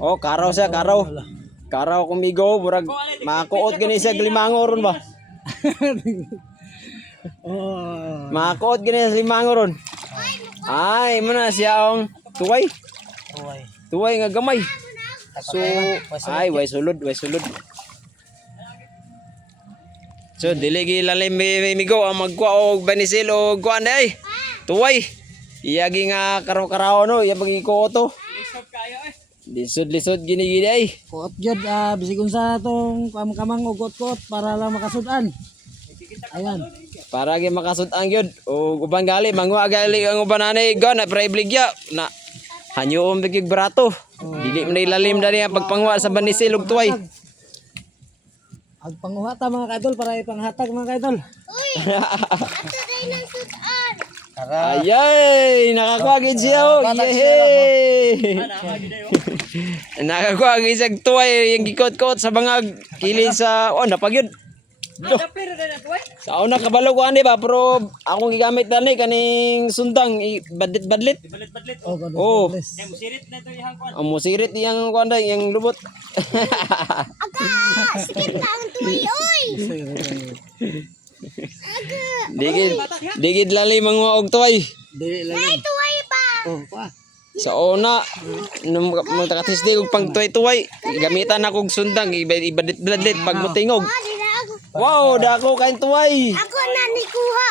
Oh, karaw siya, karaw. Karaw kumigo, murag makuot gani siya limango ron ba? Oh. Makuot gani sa limango ron. Ay, mo na siya ang tuway. Tuway. Tuway nga gamay. So, ay, way sulod, way sulod. So, dili gilalim migo ang magkuha og banisil o kuan ay. Tuway. Iyagi nga karaw-karaw no, iya pagi ko to. Lisod kayo eh. Lisod-lisod gini ay. Kuot gyud bisig unsa tong kamang ugot-kot para lang makasudan. Ayan. Para gi makasud-an gyud o uban gali mangwa gali ang uban ani gon na pribilegya na hanyoon bigig brato. Dili man ilalim dali ang pagpangwa sa banisil ug tuway. Ag panguha ta mga kaidol para ipanghatag mga kaidol. Ato day ng sudan. Ayay, nakakuha gid siya oh. Yehey. Nakakuha gid siya tuway yung gikot-kot sa bangag kili sa napagyud. Pero na tuway. Sa una kabalo ko ani ba pero akong gigamit dani kaning sundang badlit-badlit. Balit-balit. Oh, God. Oh. Eh, musirit na ito yung kuan. Ang musirit iyang kuanda yang lubot. Aga, sikit lang tuloy oy. Digid lali mga og tuway. Dili lang. Ay tuway pa. Oh, pa. Sa una nung magtakatisdi og pang tuway-tuway, gamitan ako og sundang ibadlit-badlit pag mutingog. Ah, dila ako. Wow, dako kain tuway. Ako na ni kuha.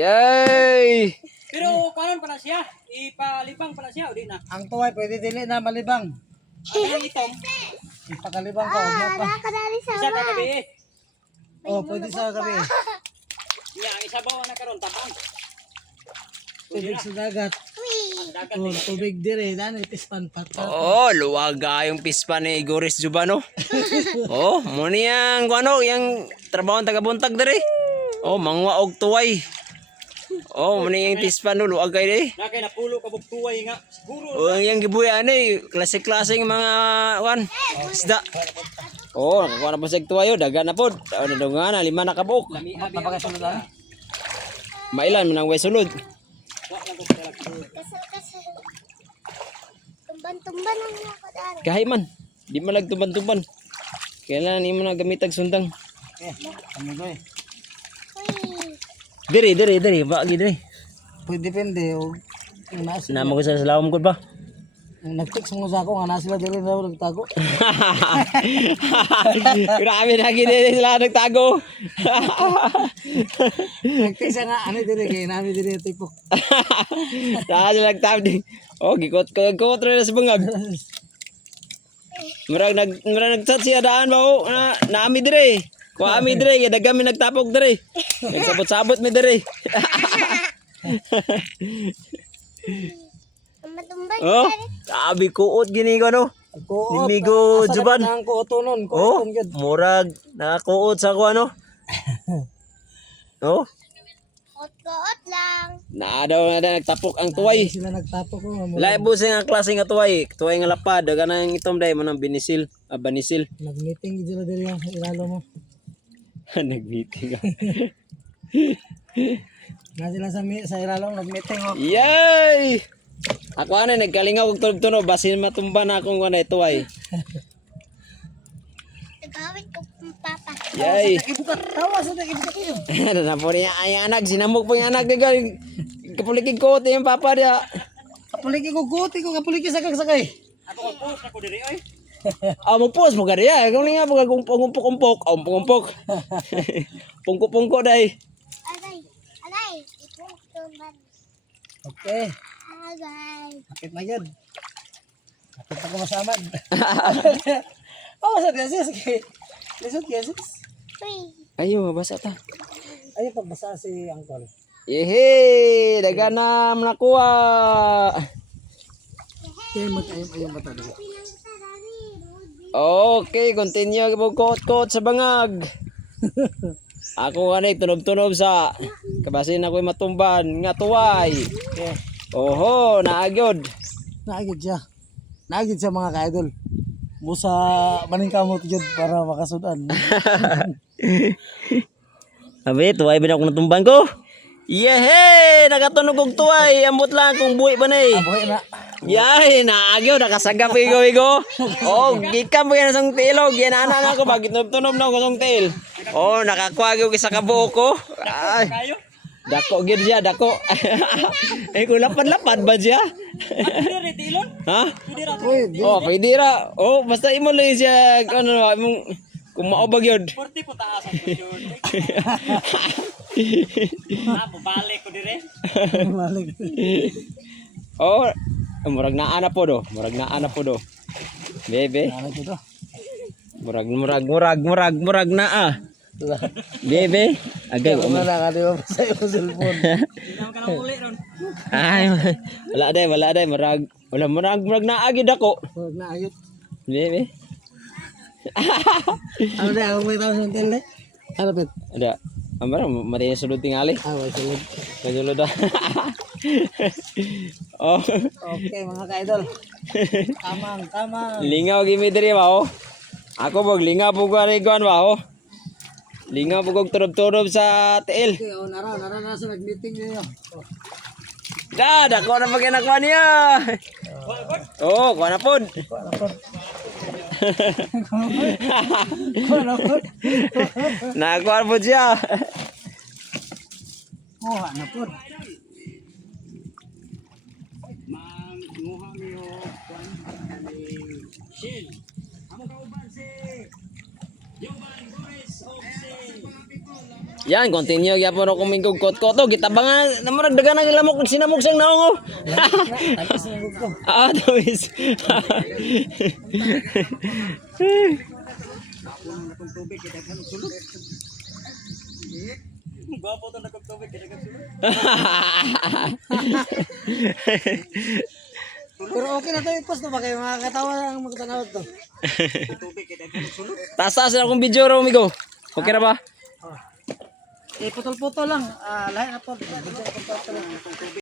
Yay! Pero karon pala siya. Ipalibang pala siya o di na. Ang tuway pwede dili na malibang. Ang itom. Ipakalibang ka og pa. Nakadali sa Isa ka gabi eh. Oh, pwede sa gabi. Iya, ang isabaw na karon tabang. Tubig sa dagat. Dagat Oh, tubig dire dani pispan pat. Oh, luwaga yung pispa ni Goris Jubano. Oh, mo niyang kuano, yang trabaho taga-buntag dere. Oh, mangwa og tuway. Oh, mo niyang pispa no luwag kay dere. na kay napulo ka bugtuway nga. Siguro. Oh, yang gibuyan ni klase-klaseng mga wan isda. Oh, nakakuha na po sa tuwayo, daga na po. Oh, nadungan na, 5 na kabuk. Napakasunod lang. Mailan man ang way sulod. kasal. Tumban-tumban ang nakadali. Kahay man, di man nagtumban-tumban. Kailan ni mo na gamitag sundang. Amigo eh. Uy. Diri, bagi diri. Pwede depende og nasa. Nama ko sa salawom ko ba? Nag-text mo sa ako nga nasa sila dili daw nagtago. Grabe na gini sila nagtago. Nag-text nga ano dili kay nami dili tipo. Saka sila nagtago din. Oh, gikot rin na sa bangag. Murag nagchat siya daan ba oh, na ami dire. Kuha ami dire, kaya dagami nagtapok dire. Nagsabot-sabot mi dire. Tumban-tumban. Oh, sabi kuot gini ko no. Kuot. Imigo Juban. Ang kuoto nun, Oh, kuoton gyud. murag nakakuot sa ko ano. Oh, Kot-kot lang. daw na nagtapok ang tuway. Sila nagtapo ko nga mo. Laibo sa nga klase nga tuway. Tuway nga lapad, daga na yung itom day mo ng binisil, banisil. Nag-meeting gid sila diri ang ilalo mo. Nag-meeting. Na sila sa ilalo nag-meeting oh. Yay! Ako ano, nagkalingaw og tunog-tunog, basin matumba na akong kanay tuway. Nagawit ko papa. Yay! Ibukat tawa sa ibukat iyo. Ano na po niya ay anak, sinamok po yung anak, gagal. Kapulikig ko, ito yung papa niya. Kapuliki ko guti ko kapuliki sakay. Ako magpulos ako diri oy. Magpos mo ka rin, kung nga po umpok-umpok. Pungko-pungko day. Alay. Tumban. Okay. Alay. Kapit na yun. Kapit ako masamad. Oh, sa Jesus. Jesus, Jesus. Uy. Ayo, mabasa ta. Ayun, pagbasa si Uncle. Yehe, daga na nakuha. Okay, ayun mata dito. Okay, continue kot-kot sa bangag. Ako nga tunob-tunob sa kabasin ako matumban nga tuway. Okay. Oho, naagyod. Naagid siya mga ka-idol. Busa maningkamot yun para makasudan. Abi, tuway ba na akong natumban ko? Yehe! Nakatunog og tuway. Ambot lang kung buhi pa na eh. Buhay na. Yay, naagyo nakasagap igo. Oh, gikan mo yan sang tilog. Yan ana ko bagit tunob na ko sang til. Oh, nakakuha ko sa kabuok ko. Ay, Kayo? dako gid siya, dako. Eh kung lapad-lapad ba siya? Pwede rin, tilon? Ha? Pwede rin. Uy, Oh, pwede ra. Oh, basta imo lang siya ano imong kung maobag yun. 40 po taas ang yun. Balik ko dire. Malik. Oh, murag naa na po do. Murag naa na po do. Bebe, Ano ito? murag naa. Bebe, agay Ano na ka di ba sa iyong cellphone? Hindi naman ka nang uli ron. ay, wala day, murag naa gid ako. Huwag na ayot. Bebe. Ano na, ako may tawag sa tele? Ano pet? Ada. Amara mati sulod tingali. Ah, may sulod. Sulod da. Oh, Okay, mga ka-idol. Tamang. lingaw gimi diri ba oh. Ako bog lingaw po ko kuan ba oh. Lingaw po kog turob-turob sa tiil. Okay, nara na sa nag-meeting niyo. Da, dako na paginakuha niya. Oh, kuha na pod. Nakuha po siya. Oh, ano po? Manguha niyo kwan kaning shell. Amo kauban si Jovan Boris of si Yan, continue gyapon ako mingkog kot-koto. Gitabangan namurag dagan ang lamok sinamok sang naong. Tapos na ko. Ah, tawis. tubig kita kan sulod. Gwapo to nagtubig kita kan sulod. Pero okay na to i-post na ba kayo mga katawa ang magtanaw to? Tubig kita kan sulod. Taas na akong video ro, amigo. Okay na ba? Eh, putol-putol lang. Lahat na po.